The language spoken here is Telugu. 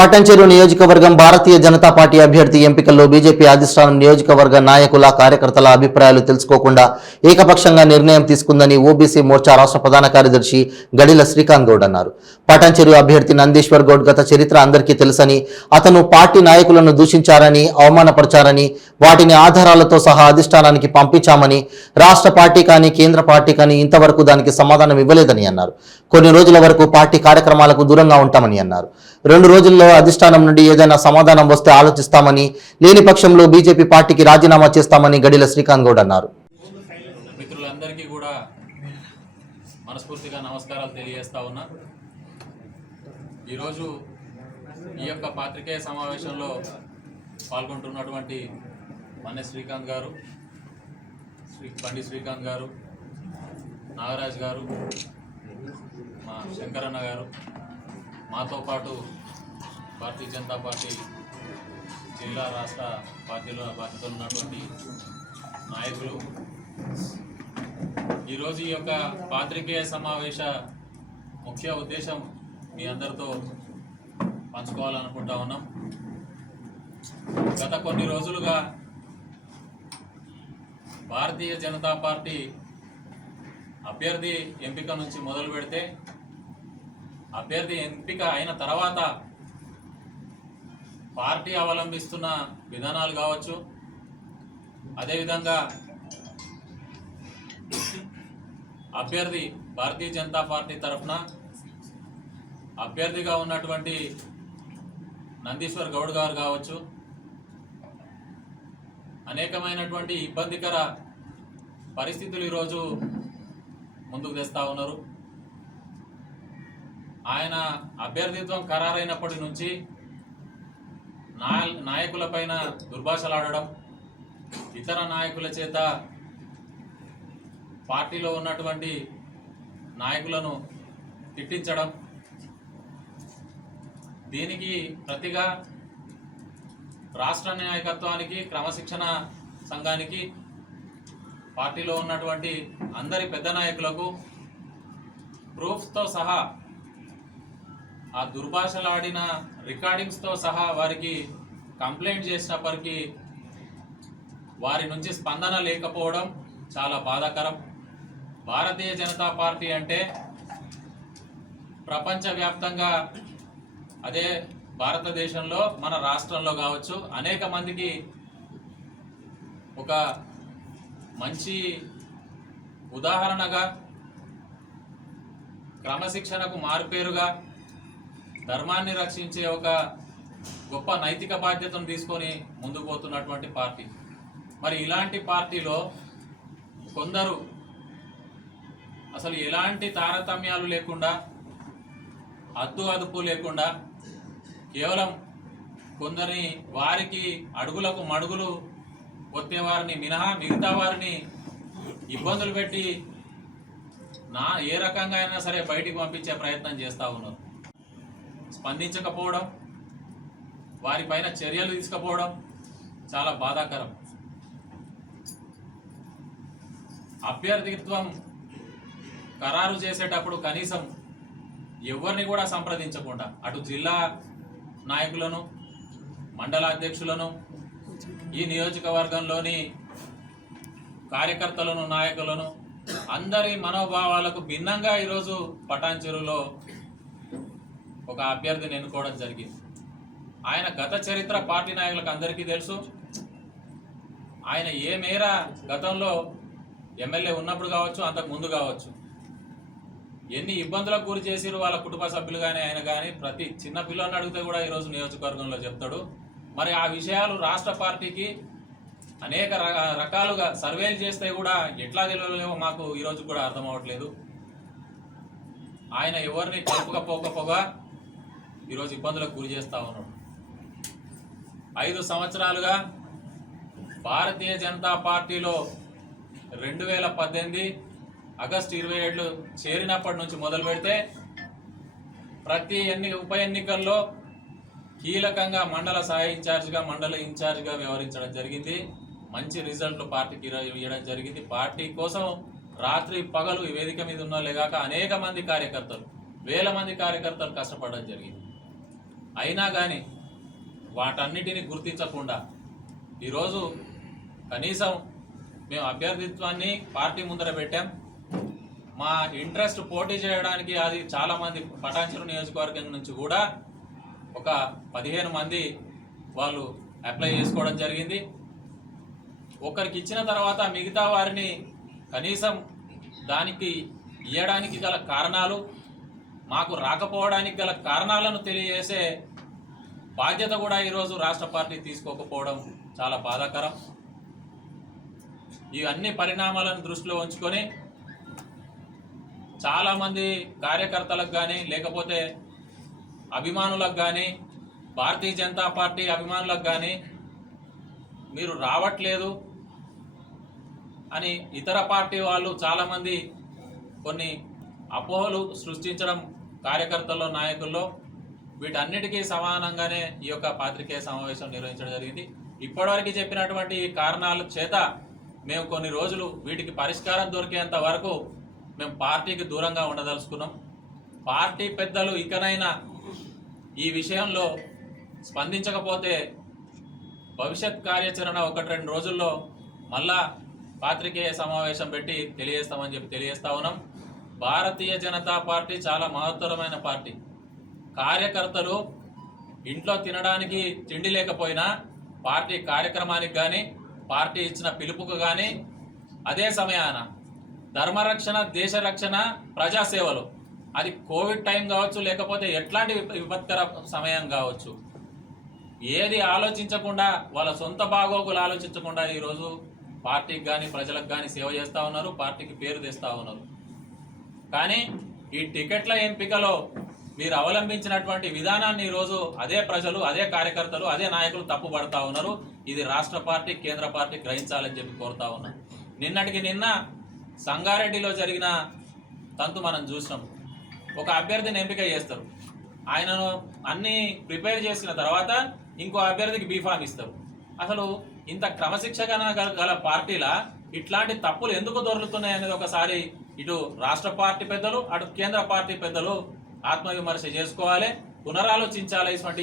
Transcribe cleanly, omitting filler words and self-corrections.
పట్టంచెరు నియోజకవర్గం భారతీయ జనతా పార్టీ అభ్యర్థి ఎంపికల్లో బీజేపీ అధిష్టానం నియోజకవర్గ నాయకుల కార్యకర్తల అభిప్రాయాలు తెలుసుకోకుండా ఏకపక్షంగా నిర్ణయం తీసుకుందని ఓబీసీ మోర్చా రాష్ట్ర ప్రధాన కార్యదర్శి గడిల శ్రీకాంత్ గౌడ్ అన్నారు. పట్టంచెరు అభ్యర్థి నందీశ్వర్ గౌడ్ గత చరిత్ర అందరికీ తెలుసని, అతను పార్టీ నాయకులను దూషించారని, అవమానపరిచారని, వాటిని ఆధారాలతో సహా అధిష్టానానికి పంపించామని, రాష్ట్ర పార్టీ కానీ కేంద్ర పార్టీ కానీ ఇంతవరకు దానికి సమాధానం ఇవ్వలేదని అన్నారు. కొన్ని రోజుల వరకు పార్టీ కార్యక్రమాలకు దూరంగా ఉంటామని అన్నారు. 2 రోజుల్లో అధిష్టానం నుండి ఏదైనా సమాధానం వస్తే ఆలోచిస్తామని, లేని పక్షంలో బీజేపీ పార్టీకి రాజీనామా చేస్తామని గడిల శ్రీకాంత్ గౌడ్ అన్నారు. మిత్రులందరికీ కూడా మనస్ఫూర్తిగా నమస్కారాలు తెలియజేస్తా ఉన్నా. ఈరోజు ఈ యొక్క పాత్రికేయ సమావేశంలో పాల్గొంటున్నటువంటి మన్నె శ్రీకాంత్ గారు, బండి శ్రీకాంత్ గారు, నాగరాజ్ గారు, మా శంకరన్న గారు, మాతో పాటు భారతీయ జనతా పార్టీ జిల్లా రాష్ట్ర పార్టీలో బాధ్యతలు ఉన్నటువంటి నాయకులు, ఈరోజు ఈ యొక్క పాత్రికేయ సమావేశ ముఖ్య ఉద్దేశం మీ అందరితో పంచుకోవాలనుకుంటా ఉన్నాం. గత కొన్ని రోజులుగా భారతీయ జనతా పార్టీ అభ్యర్థి ఎంపిక నుంచి మొదలు పెడితే, అభ్యర్థి ఎంపిక అయిన తర్వాత పార్టీ అవలంబిస్తున్న విధానాలు కావచ్చు, అదేవిధంగా అభ్యర్థి భారతీయ జనతా పార్టీ తరఫున అభ్యర్థిగా ఉన్నటువంటి నందీశ్వర్ గౌడ్ గారు కావచ్చు, అనేకమైనటువంటి ఇబ్బందికర పరిస్థితులు ఈరోజు ముందుకు తెస్తూ ఉన్నారు. ఆయన అభ్యర్థిత్వం ఖరారైనప్పటి నుంచి నాయకులపైన దుర్భాషలాడడం, ఇతర నాయకుల చేత పార్టీలో ఉన్నటువంటి నాయకులను తిట్టించడం, దీనికి ప్రతిగా రాష్ట్ర నాయకత్వానికి, క్రమశిక్షణ సంఘానికి, పార్టీలో ఉన్నటువంటి అందరి పెద్ద నాయకులకు ప్రూఫ్స్తో సహా, ఆ దుర్భాషలాడిన రికార్డింగ్స్తో సహా వారికి కంప్లైంట్ చేసినప్పటికీ వారి నుంచి స్పందన లేకపోవడం చాలా బాధాకరం. భారతీయ జనతా పార్టీ అంటే ప్రపంచవ్యాప్తంగా, అదే భారతదేశంలో మన రాష్ట్రంలో కావచ్చు, అనేక మందికి ఒక మంచి ఉదాహరణగా, క్రమశిక్షణకు మారుపేరుగా, ధర్మాన్ని రక్షించే ఒక గొప్ప నైతిక బాధ్యతను తీసుకొని ముందుకు పోతున్నటువంటి పార్టీ. మరి ఇలాంటి పార్టీలో కొందరు అసలు ఎలాంటి తారతమ్యాలు లేకుండా, అద్దు అదుపు లేకుండా, కేవలం కొందరిని వారికి అడుగులకు మడుగులు కొట్టేవారిని మినహా మిగతా వారిని ఇబ్బందులు పెట్టి ఏ రకంగా అయినా సరే బయటికి పంపించే ప్రయత్నం చేస్తూ ఉన్నారు. స్పందించకపోవడం, వారిపైన చర్యలు తీసుకపోవడం చాలా బాధాకరం. అభ్యర్థిత్వం ఖరారు చేసేటప్పుడు కనీసం ఎవరిని కూడా సంప్రదించకుండా అటు జిల్లా నాయకులను, మండల అధ్యక్షులను, ఈ నియోజకవర్గంలోని కార్యకర్తలను, నాయకులను, అందరి మనోభావాలకు భిన్నంగా ఈరోజు పటాన్చెరులో ఒక అభ్యర్థిని ఎన్నుకోవడం జరిగింది. ఆయన గత చరిత్ర పార్టీ నాయకులకు అందరికీ తెలుసు. ఆయన ఏ మేర గతంలో ఎమ్మెల్యే ఉన్నప్పుడు కావచ్చు, అంతకు ముందు కావచ్చు, ఎన్ని ఇబ్బందులకు గురి చేసిరు వాళ్ళ కుటుంబ సభ్యులు కానీ, ఆయన కానీ ప్రతి చిన్న పిల్లల్ని అడిగితే కూడా ఈరోజు నియోజకవర్గంలో చెప్తాడు. మరి ఆ విషయాలు రాష్ట్ర పార్టీకి అనేక రకాలుగా సర్వేలు చేస్తే కూడా ఎట్లా తెలియలేమో మాకు ఈరోజు కూడా అర్థం అవ్వట్లేదు. ఆయన ఎవరిని కలుపుకపోకపోగా ఈరోజు ఇబ్బందులకు గురి చేస్తూ ఉన్నాడు. 5 సంవత్సరాలుగా భారతీయ జనతా పార్టీలో 2018 ఆగస్టు 27 చేరినప్పటి నుంచి మొదలు పెడితే ప్రతి ఉప ఎన్నికల్లో కీలకంగా మండల సహాయ ఇన్ఛార్జిగా, మండల ఇన్ఛార్జిగా వ్యవహరించడం జరిగింది. మంచి రిజల్ట్ పార్టీకి ఇవ్వడం జరిగింది. పార్టీ కోసం రాత్రి పగలు ఈ వేదిక మీద ఉన్నోళ్ళే కాక అనేక మంది కార్యకర్తలు, వేల మంది కార్యకర్తలు కష్టపడడం జరిగింది. అయినా కానీ వాటన్నిటిని గుర్తించకుండా ఈరోజు కనీసం మేము అభ్యర్థిత్వాన్ని పార్టీ ముందర పెట్టాం. మా ఇంట్రెస్ట్ పోటీ చేయడానికి అది చాలామంది పటాన్చెరు నియోజకవర్గం నుంచి కూడా ఒక 15 మంది వాళ్ళు అప్లై చేసుకోవడం జరిగింది. ఒకరికి ఇచ్చిన తర్వాత మిగతా వారిని కనీసం దానికి ఇవ్వడానికి గల కారణాలు, మాకు రాకపోవడానికి గల కారణాలను తెలియజేసే బాధ్యత కూడా ఈరోజు రాష్ట్ర పార్టీ తీసుకోకపోవడం చాలా బాధాకరం. ఈ అన్ని పరిణామాలను దృష్టిలో ఉంచుకొని చాలామంది కార్యకర్తలకు కానీ లేకపోతే అభిమానులకు కానీ భారతీయ జనతా పార్టీ అభిమానులకు కానీ మీరు రావట్లేదు అని ఇతర పార్టీ వాళ్ళు చాలామంది కొన్ని అపోహలు సృష్టించడం కార్యకర్తల్లో నాయకుల్లో, వీటన్నిటికీ సమానంగానే ఈ యొక్క పాత్రికేయ సమావేశం నిర్వహించడం జరిగింది. ఇప్పటివరకు చెప్పినటువంటి కారణాల చేత మేము కొన్ని రోజులు వీటికి పరిష్కారం దొరికేంత వరకు మేము పార్టీకి దూరంగా ఉండదలుచుకున్నాం. పార్టీ పెద్దలు ఇకనైనా ఈ విషయంలో స్పందించకపోతే భవిష్యత్ కార్యాచరణ 1-2 రోజుల్లో మళ్ళా పాత్రికేయ సమావేశం పెట్టి తెలియజేస్తామని చెప్పి తెలియజేస్తా ఉన్నాం. భారతీయ జనతా పార్టీ చాలా మహత్తరమైన పార్టీ. కార్యకర్తలు ఇంట్లో తినడానికి తిండి లేకపోయినా పార్టీ కార్యక్రమానికి కానీ పార్టీ ఇచ్చిన పిలుపుకు కానీ అదే సమయాన ధర్మరక్షణ, దేశ రక్షణ, ప్రజాసేవలు, అది కోవిడ్ టైం కావచ్చు లేకపోతే ఎట్లాంటి విపత్కర సమయం కావచ్చు, ఏది ఆలోచించకుండా వాళ్ళ సొంత బాగోగులు ఆలోచించకుండా ఈరోజు పార్టీకి కానీ ప్రజలకు కానీ సేవ చేస్తూ ఉన్నారు, పార్టీకి పేరు తెస్తూ ఉన్నారు. కానీ ఈ టికెట్ల ఎంపికలో మీరు అవలంబించినటువంటి విధానాన్ని ఈరోజు అదే ప్రజలు, అదే కార్యకర్తలు, అదే నాయకులు తప్పుపడతా ఉన్నారు. ఇది రాష్ట్ర పార్టీ, కేంద్ర పార్టీ గ్రహించాలని చెప్పి కోరుతా ఉన్నాం. నిన్నటికి నిన్న సంగారెడ్డిలో జరిగిన తంతు మనం చూసినాం. ఒక అభ్యర్థిని ఎంపిక చేస్తారు, ఆయనను అన్ని ప్రిపేర్ చేసిన తర్వాత ఇంకో అభ్యర్థికి బీఫామ్ ఇస్తారు. అసలు ఇంత క్రమశిక్షణ గల పార్టీలా ఇట్లాంటి తప్పులు ఎందుకు దొరుకుతున్నాయి అనేది ఒకసారి ఇటు రాష్ట్ర పార్టీ పెద్దలు అటు కేంద్ర పార్టీ పెద్దలు ఆత్మవిమర్శ చేసుకోవాలి, పునరాలోచించాలి. ఇటువంటి